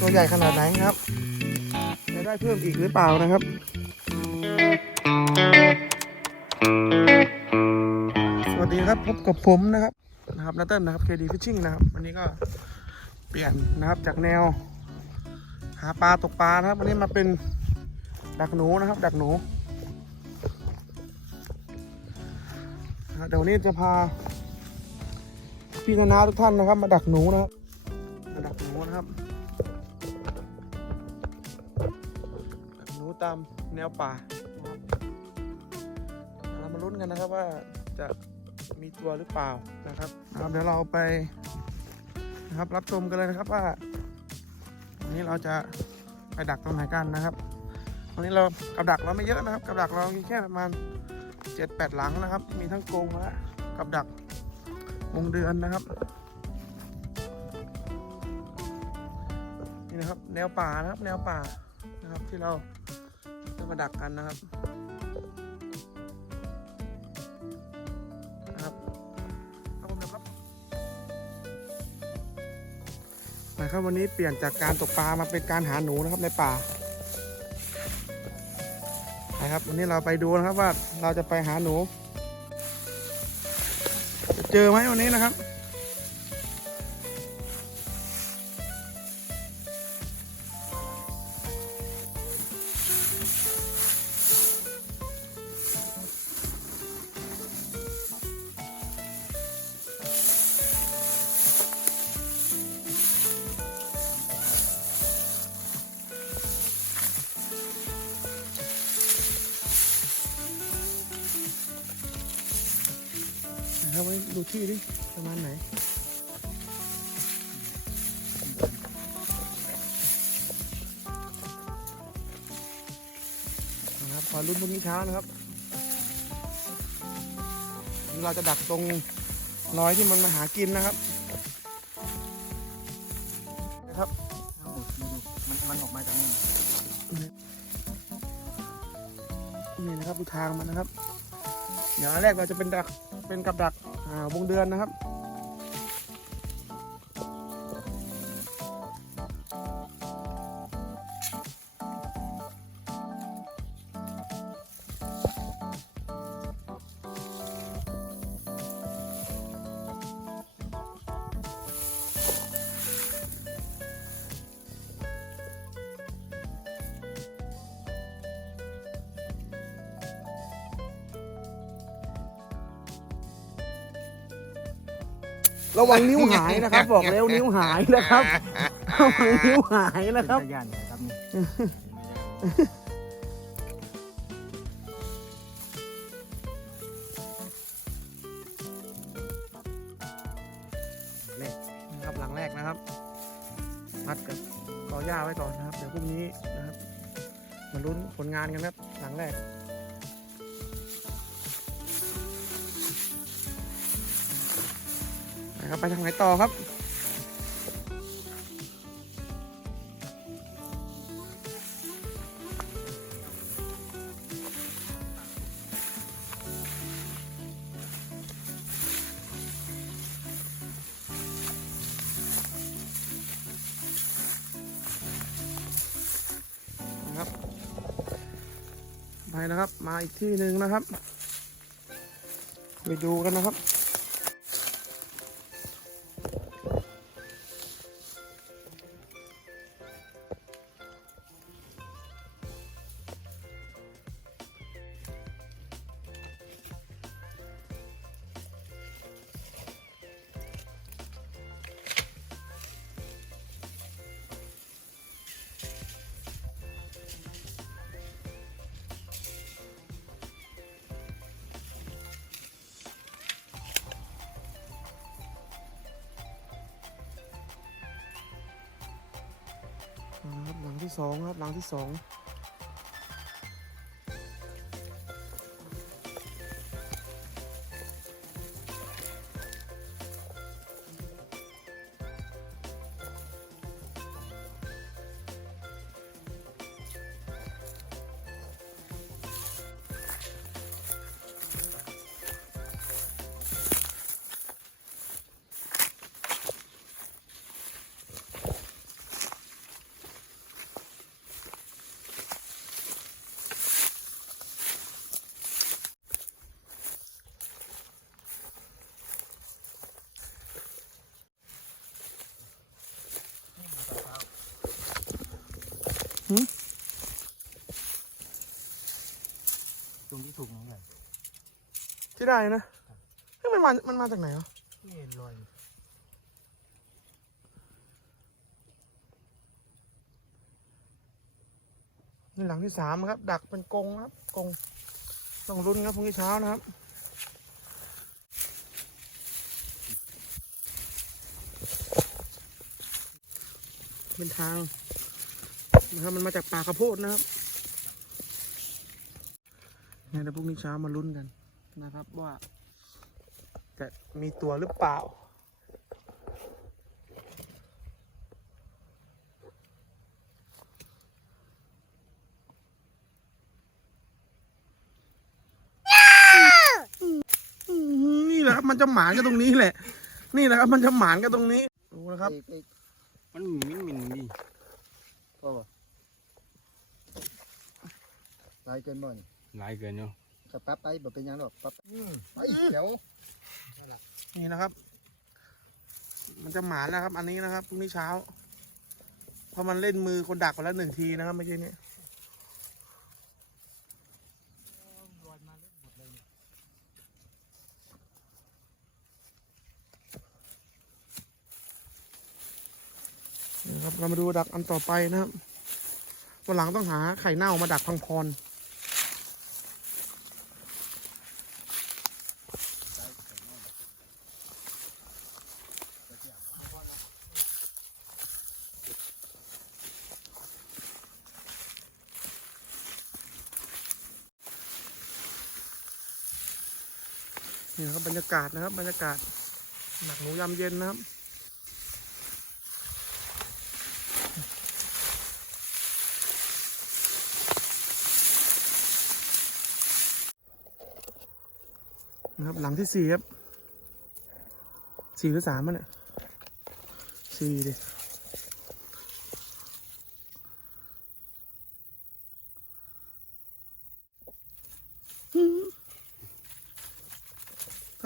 ตัวใหญ่ขนาดไหนครับจะได้เพิ่มอีกหรือเปล่านะครับสวัสดีครับพบกับผมนะครับนะครับนัตเติ้ลนะครับ KD Fishing นะครับวันนี้ก็เปลี่ยนนะครับจากแนว หาปลาตกปลานะครับวันนี้มาเป็นดักหนูนะครับ ดักหนูเดี๋ยววันนี้จะพาพี่นานาทุกท่านนะครับ มาดักหนูนะครับ นูตามแนวป่าเรามาลุ้นกันนะครับว่าจะมีตัวหรือเปล่านะครับครับเดี๋ยวเราไปนะครับรับชมกันเลยนะครับว่าวันนี้เราจะไปดักตรงไหนกันนะครับวันนี้เรากับดักเราไม่เยอะนะครับ กับดักเรามีแค่ประมาณเจ็ดแปดหลังนะครับ มีทั้งกรงและกับดักวงเดือนนะครับ นี่นะครับ แนวป่านะครับ แนวป่านะครับที่เรา จะมาดักกันนะครับครับครับผมนะครับนะครับวันนี้เปลี่ยนจากการตกปลามาเป็นการหาหนูนะครับในป่านะครับวันนี้เราไปดูนะครับว่าเราจะไปหาหนูจะเจอไหมวันนี้นะครับ นะครับวันนี้ดูที่ดิประมาณไหนนะครับขอรุ่นพรุ่งนี้เช้านะครับ เราจะดักตรงรอยที่มันมาหากินนะครับนะครับเอาดูมันมันออกมาจากนี่นี่นะครับดูทางมันนะครับ เดี๋ยวอันแรกเราจะเป็นดักเป็นกับดักวงเดือนนะครับ ระวังนิ้วหายนะครับ บอกแล้วนิ้วหายนะครับระวังนิ้วหายนะครับเป็นตะย่านนะครับนี่นะครับหลังแรกนะครับมัดกับกอหญ้าไว้ก่อนนะครับ เดี๋ยวพรุ่งนี้นะครับมาลุ้นผลงานกันนะครับ นะครับไปทางไหนต่อครับ นะครับ ไปนะครับ มาอีกที่หนึ่งนะครับ ไปดูกันนะครับ ครับหลังที่สองครับหลังที่สอง ที่ได้นะเฮ้ยมันมามันมาจากไหนวะนี่รอยนี่หลังที่สามครับ ดักเป็นกรงนะครับกรงต้องรุนครับพรุ่งนี้เช้านะครับเป็นทางนะครับมันมาจากป่าข้าวโพดนะครับเนี่ยเดี๋ยวพรุ่งนี้เช้ามาลุ้นกัน นะครับว่า จะมีตัวหรือเปล่าอืมนี่แหละครับมันจะหมานกันตรงนี้แหละ นี่แหละครับมันจะหมานกันตรงนี้ดูนะครับเอ้ยมันมินมินดิก็ลายเกินบ่อยหลายเกินเนาะ กับปั๊บไปแบบเป็นหยังหรอกปั๊บไปเดี๋ยวนี่นะครับ มันจะหมานแล้วครับ อันนี้นะครับพรุ่งนี้เช้าเพราะมันเล่นมือคนดักไปแล้วหนึ่งทีนะครับเมื่อกี้นี้นะครับเรามาดูดักอันต่อไปนะครับวันหลังต้องหาไข่เน่ามาดักพังพร นี่นะค รับรรยากาศนะครับ บรรยากาศ หนักหนูยำเย็นนะครับนะครับหลังที่สี่ครับสี่หรือสามมันเนี่ยสี่ดิ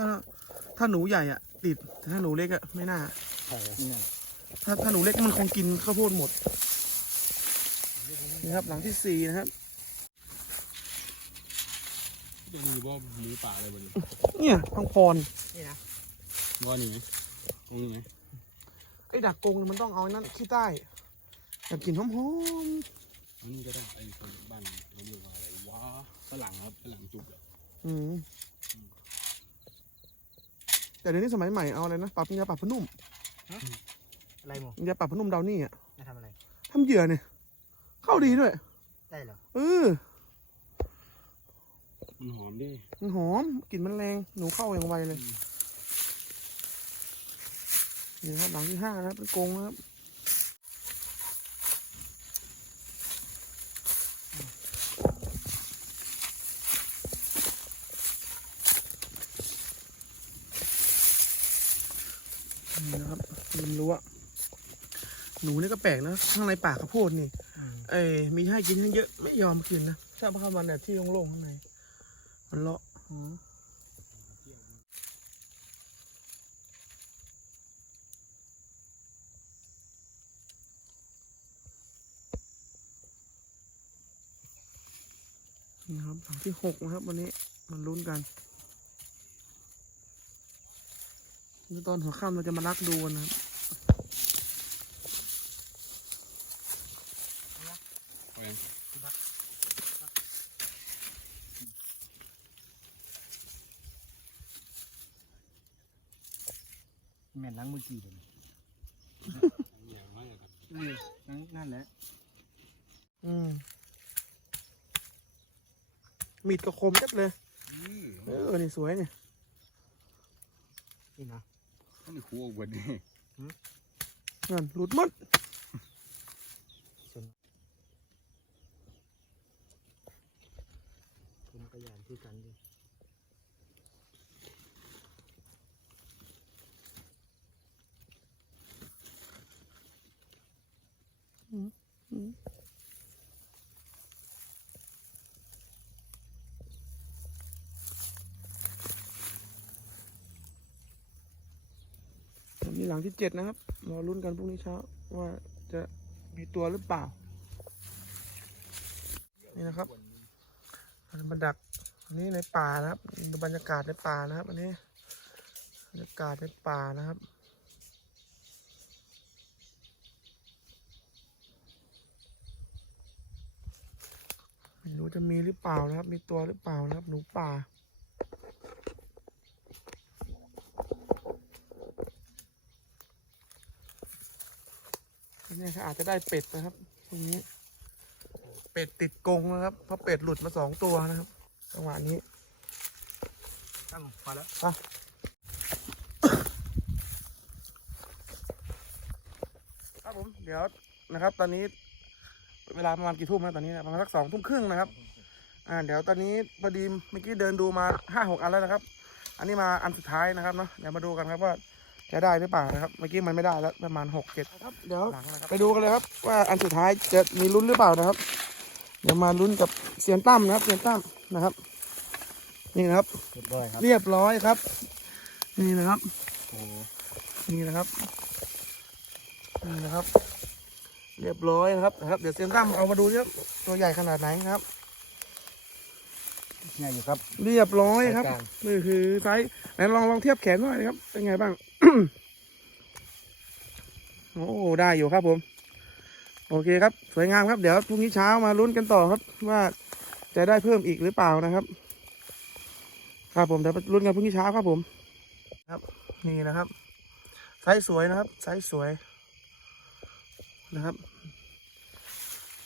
ถ้าถ้า หนูใหญ่อะติดแต่ถ้าหนูเล็กอะไม่น่านี่ไงถ้าถ้าหนูเล็กมันคงกินข้าวโพดหมดนี่ครับหลังที่สี่นะครับจะมีบ่หมูป่าอะไรบนนี้เนี่ยพังพรนี่นะบ่นี่ไหมตรงนี้ไหมไอ้ดักกรงเนี่ยมันต้องเอาไอ้นั่นขี้ใต้แบบกลิ่นหอมอันนี้ก็ได้ไอ้คนบ้านเราเรียกว่าอะไรวะฝรั่งครับฝรั่งจุกอะๆอืม แต่เดี๋ยวนี้สมัยใหม่เอาอะไรนะปรับยาปรับพนุ่มอะไรหมดยาปรับพนุ่มดาวนี่อะจะทำอะไรทำเหยื่อเนี่ยเข้าดีด้วย ได้เหรอเออมันหอมดิมันหอมกลิ่นมันแรงหนูเข้าอย่างไวเลยนี่นะครับหลังที่ห้านะครับเป็นกรงนะครับ นี่นะครับริมรั้วห นูนี่ก็แปลกนะข้างในป่าข้าวโพดนี่อืมเอ้ยมีให้กินเยอะไม่ยอมกินนะชอบเข้ามาเนี่ยที่โล่งๆข้างในมันเลาะอืมนี่ครับหลังที่หกนะครับ วันนี้มันลุ้นกันนี่ตอนหัวค่ำเราจะมาลักดูกันนะครับ เอาเอง แม่อกี่เลยนั่นแหละ อืมมีดก็คมจัดเลย เออ นี่สวยเนี่ย นี่นะต้องมีคู่ออกบนดินั่นหลุดหมดผมกระยานที่กันดิ มีหลังที่เจ็ดนะครับ รอลุ้นกันพรุ่งนี้เช้า ว่าจะมีตัวหรือเปล่า นี่นะครับมันมาดักอันนี้ในป่านะครับบรรยากาศในป่านะครับ อันนี้บรรยากาศในป่านะครับ ไม่รู้จะมีหรือเปล่านะครับ มีตัวหรือเปล่านะครับ หนูป่า เนี่ยอาจจะได้เป็ดนะครับตรงนี้ เป็ดติดกรงนะครับ เพราะเป็ดหลุดมาสองตัวนะครับจังหวะนี้ตั้งพอแล้วครับผม เดี๋ยวนะครับ ตอนนี้ เวลาประมาณกี่ทุ่มนะตอนนี้นะประมาณสักสองทุ่มครึ่งนะครับ อ่า เดี๋ยวตอนนี้พอดีเมื่อกี้เดินดูมาห้าหกอันแล้วนะครับ อันนี้มาอันสุดท้ายนะครับเนาะเดี๋ยวมาดูกันครับว่าจะได้หรือเปล่านะครับ เมื่อกี้มันไม่ได้แล้วประมาณหกเจ็ดครับเดี๋ยวหลังนะครับไปดูกันเลยครับ ว่าอันสุดท้ายจะมีลุ้นหรือเปล่านะครับ เดี๋ยวมาลุ้นกับเซียนตั้มนะครับเซียนตั้มนะครับ นี่นะครับ เรียบร้อยครับเรียบร้อยครับนี่นะครับโอ้นี่นะครับนี่นะครับ เรียบร้อยนะครับนะครับ เดี๋ยวเซียนตั้มเอามาดูดิครับตัวใหญ่ขนาดไหนนะครับเนี่ยอยู่ครับ เรียบร้อยครับสายกลางนี่คือไซส์ไหนลองลองเทียบแขนหน่อยนะครับ เป็นไงบ้าง โอ้ได้อยู่ครับผม โอเคครับ สวยงามครับ เดี๋ยวพรุ่งนี้เช้ามาลุ้นกันต่อครับ ว่าจะได้เพิ่มอีกหรือเปล่านะครับ ครับผมเดี๋ยวไปลุ้นกันพรุ่งนี้เช้าครับผม ครับ นี่นะครับไซส์สวยนะครับไซส์สวยนะครับ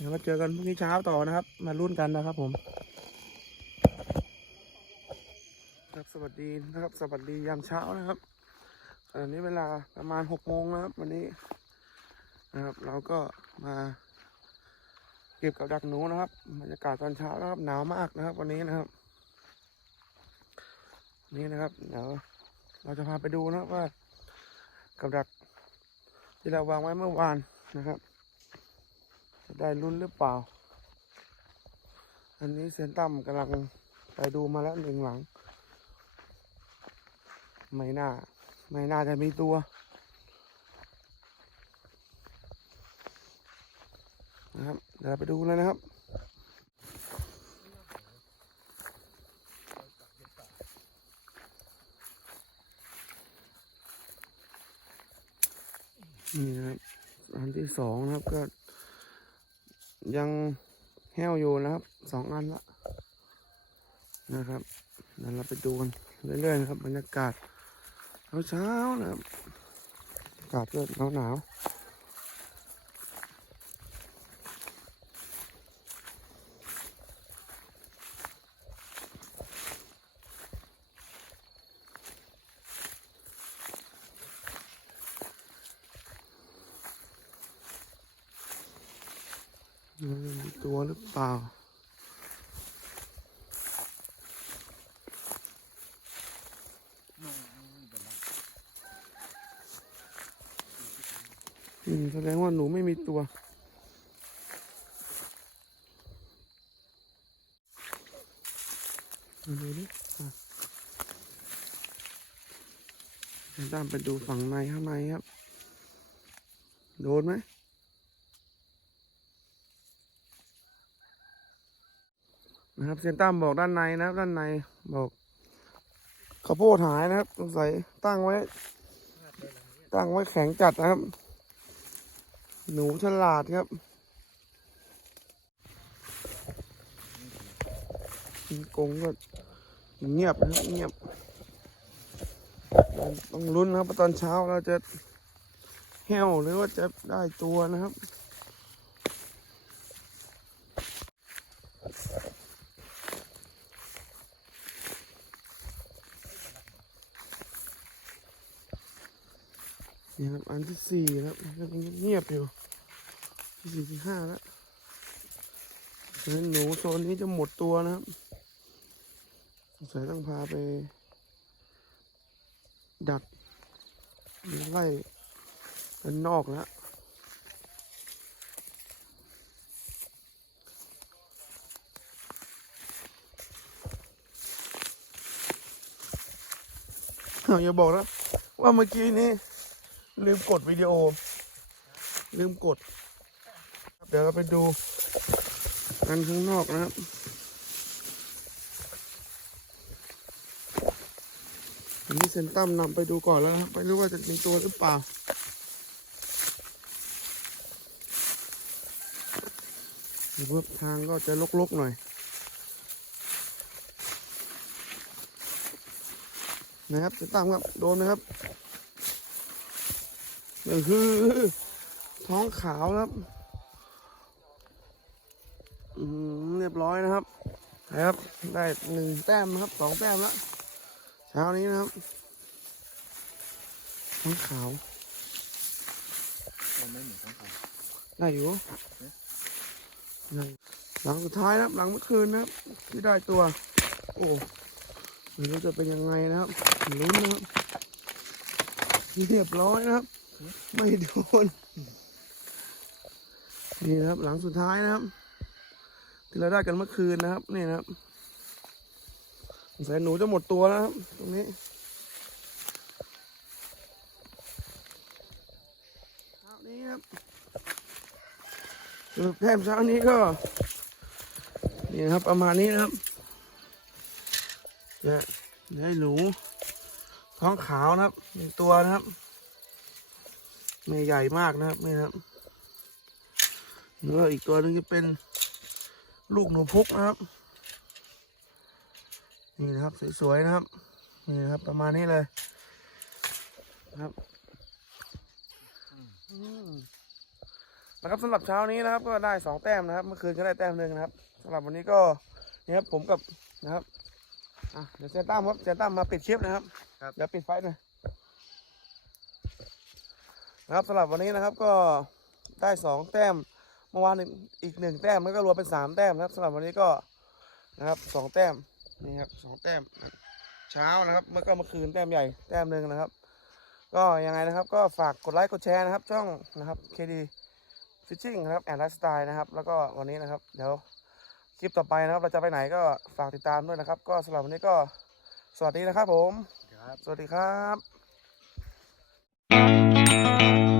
เดี๋ยวมาเจอกันพรุ่งนี้เช้าต่อนะครับ มาลุ้นกันนะครับผม ครับสวัสดีนะครับ สวัสดียามเช้านะครับตอนนี้เวลาประมาณหกโมงนะครับ วันนี้นะครับ เราก็มาเก็บกับดักหนูนะครับบรรยากาศตอนเช้านะครับหนาวมากนะครับ วันนี้นะครับ นี่นะครับเดี๋ยวเราจะพาไปดูนะครับว่ากับดักที่เราวางไว้เมื่อวานนะครับ ได้รุ่นหรือเปล่า อันนี้เซนตัมกำลังไปดูมาแล้วหนึ่งหลัง ไม่น่า ไม่น่าจะมีตัว นะครับ เดี๋ยวไปดูเลยนะครับนี่นะครับอันที่สองนะครับก็ ยังแห้วอยู่นะครับสองอันละนะครับเดี๋ยวเราไปดูกันเรื่อยๆนะครับบรรยากาศเช้าๆนะครับอากาศก็หนาวหนาวๆ มันมีตัวหรือเปล่า อืม แสดงว่าหนูไม่มีตัว ดูดิอะเดี๋ยวตามไปดูฝั่งในข้างในครับ โดนไหม นะครับเซยนตั้มบอกด้านในนะครับ ด้านในบอกข้าวโพดหายนะครับสงสัยตั้งไว้ ตั้งไว้แข็งจัดนะครับ หนูฉลาดครับกงก็เงียบนะเงียบ ต้องลุ้นนะครับตอนเช้าเราจะแห้วหรือว่าจะได้ตัวนะครับ นี่ครับอันที่สี่แล้วก็ยังเงียบอยู่ที่สี่ที่ห้าแล้วฉะนั้นหนูโซนนี้จะหมดตัวนะครับสงสัยต้องพาไป ดักไล่ด้านนอกแล้วเอาอย่าบอกนะว่าเมื่อกี้นี้ ลืมกดวิดีโอ ลืมกด เดี๋ยวเราไปดูกันข้างนอกนะครับอันนี้เซนตั้มนำไปดูก่อนแล้วนะไม่รู้ว่าจะมีตัวหรือเปล่าเวิบทางก็จะลกๆหน่อยนะครับเซนตั้มครับ โดนนะครับ นี่คือท้องขาวครับเรียบร้อยนะครับนะครับ ได้หนึ่งแต้มนะครับสองแต้มแล้วเช้านี้นะครับท้องขาวมันไม่เหมือนของขาได้อยู่ไหลังสุดท้ายนะครับ หลังเมื่อคืนนะครับ ที่ได้ตัว โอ้ไม่รู้จะเป็นยังไงนะครับลุ้นนะครับเรียบร้อยนะครับ ไม่โดน นี่นะครับ หลังสุดท้ายนะครับ ที่เราได้กันเมื่อคืนนะครับ นี่นะครับสงสัยหนูจะหมดตัวแล้วครับ ตรงนี้เช้านี้ครับสรุปแต้มเช้านี้ก็ นี่นะครับ ประมาณนี้นะครับเนี่ยได้หนูท้องขาวนะครับหนึ่งตัวนะครับ ไม่ใหญ่มากนะครับนี่นะครับเนื้ออีกตัวหนึงจะเป็นลูกหนูพุกนะครับ นี่นะครับสวยๆนะครับ นี่นะครับประมาณนี้เลยนะครับอืมนะครับสำหรับเช้านี้นะครับ ก็ได้สองแต้มนะครับ เมื่อคืนก็ได้แต้มหนึ่งนะครับสำหรับวันนี้ก็นี่ครับผมกับนะครับอะเดี๋ยวเซนตั้มครับเซนตั้มมาปิดคลิปนะครับครับ เดี๋ยวปิดไฟหน่อย นะครับสำหรับวันนี้นะครับก็ได้สองแต้มเมื่อวานอีกอีกหนึ่งแต้มมันก็รวมเป็นสามแต้มนะครับสำหรับวันนี้ก็นะครับสองแต้มนี่ครับสองแต้มนะครับเช้านะครับเมื่อก็เมื่อคืนแต้มใหญ่แต้มหนึ่งนะครับ ก็ยังไงนะครับก็ฝากกดไลค์กดแชร์นะครับ ช่องนะครับ KD Fishing นะครับแอนด์ไลฟ์สไตล์นะครับ แล้วก็วันนี้นะครับ เดี๋ยวคลิปต่อไปนะครับ เราจะไปไหนก็ฝากติดตามด้วยนะครับ ก็สำหรับวันนี้ก็สวัสดีนะครับผมครับสวัสดีครับ Música